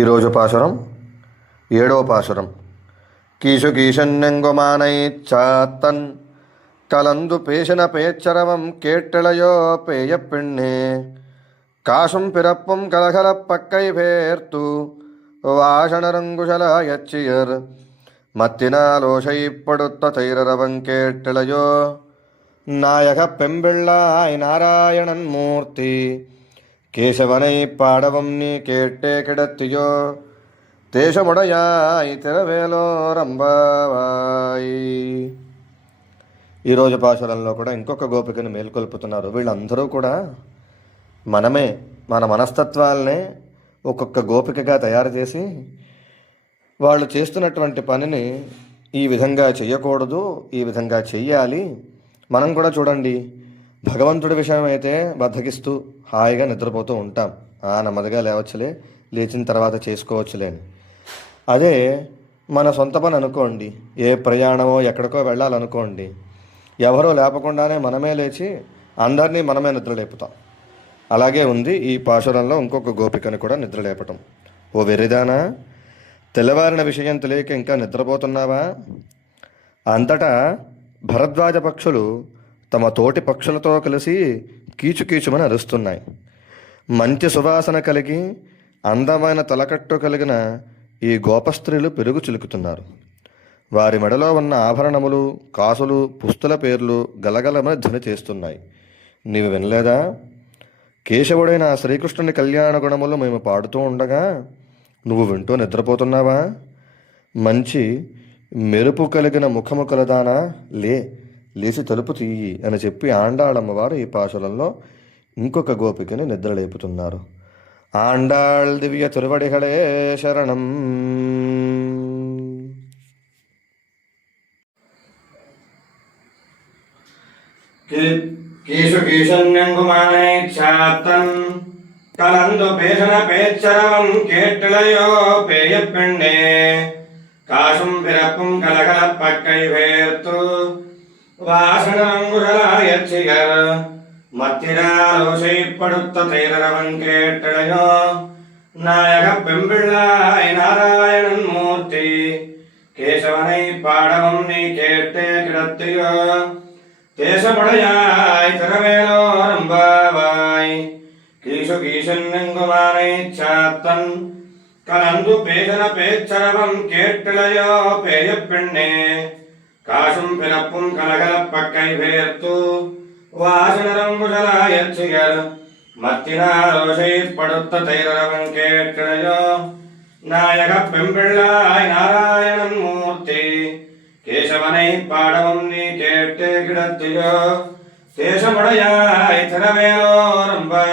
ఈరోజు పాసురం 7వ పాసురం. కీసు కీశన్యంగుమానై చాత్తన్ கலந்து பேசின பேச்சரவம் கேட்டலையோ பேய பெண்ணே காசும் பிறப்பும் கலகலப் பக்கை பேர்த்து வாசனரங்குஷல யச்சியர் மத்தினாலோசைப்படுத்த தைரரவம் கேட்டலையோ நாயக பெம்பிள்ளாய் நாராயணன் மூர்த்தி கேசவனை பாடவம் நீ கேட்டே கிடத்தியோ தேశமுடைయాయ్ తిరవేలో రంబావాయ్. ఈరోజు పాశురంలో కూడా ఇంకొక గోపికను మేల్కొల్పుతున్నారు. వీళ్ళందరూ కూడా మనమే, మన మనస్తత్వాలనే ఒక్కొక్క గోపికగా తయారు చేసి వాళ్ళు చేస్తున్నటువంటి పనిని ఈ విధంగా చెయ్యకూడదు, ఈ విధంగా చెయ్యాలి. మనం కూడా చూడండి, భగవంతుడి విషయం అయితే బద్ధకిస్తూ హాయిగా నిద్రపోతూ ఉంటాం. నెమ్మదిగా లేవచ్చులే, లేచిన తర్వాత చేసుకోవచ్చులే అని. అదే మన సొంత పని అనుకోండి, ఏ ప్రయాణమో ఎక్కడికో వెళ్ళాలనుకోండి, ఎవరో లేపకుండానే మనమే లేచి అందరినీ మనమే నిద్రలేపుతాం. అలాగే ఉంది ఈ పాశురంలో ఇంకొక గోపికను కూడా నిద్రలేపటం. ఓ వెర్రిదానా, తెల్లవారిన విషయం తెలియక ఇంకా నిద్రపోతున్నావా? అంతటా భరద్వాజ పక్షులు తమ తోటి పక్షులతో కలిసి కీచుకీచుమని అరుస్తున్నాయి. మంచి సువాసన కలిగి అందమైన తలకట్టు కలిగిన ఈ గోపస్త్రీలు పెరుగు చిలుకుతున్నారు. వారి మెడలో ఉన్న ఆభరణములు, కాసులు, పుస్తుల పేర్లు గలగలమని ధ్వని చేస్తున్నాయి. నీవు వినలేదా? కేశవుడైన శ్రీకృష్ణుని కళ్యాణ గుణములు మేము పాడుతూ ఉండగా నువ్వు వింటూ నిద్రపోతున్నావా? మంచి మెరుపు కలిగిన ముఖము కలదానా, లేచి తలుపు తీయి అని చెప్పి ఆండాళమ్మవారు ఈ పాశురంలో ఇంకొక గోపికని నిద్రలేపుతున్నారు. ఆండాళ్ దివ్య తిరువడిகளே శరణం. కీసు కీశన్యంగుమానై చాత్తన్ கலந்து பேசன பேச்சரவம் கேட்டலையோ பேய பெண்ணே காசும் பிறப்பும் கலகலப் பக்கை வேர்த்து வாசனங்குழலாயச்சிகர் மத்தினாலோசைப்படுத்த தைரரவன் கேட்டலையோ நாயக பெம்பிள்ளாய் நாராயணன் மூர்த்தி கேசவனை பாடவம் நீ கேட்டே கிடத்தியோ தேசமுடையாய் திறவேலோ ரம்பாவாய். கீசு கீசன்யங்குமானை சாத்தன் கலந்து பேசன பேச்சரவம் கேட்டலையோ பேய பெண்ணே காசும் பிறப்பும் கலகலப் பக்கை பேர்த்து வாசனரங்குழலாயச்சிகர் மத்தினாலோசைப்படுத்த தைரரவன் கேட்டலையோ நாயக பெம்பிள்ளாய் நாராயணன் மூர்த்தி கேசவனை பாடவம் நீ கேட்டே கிடத்தியோ தேசமுடையாய் திறவேலோ ரம்பா.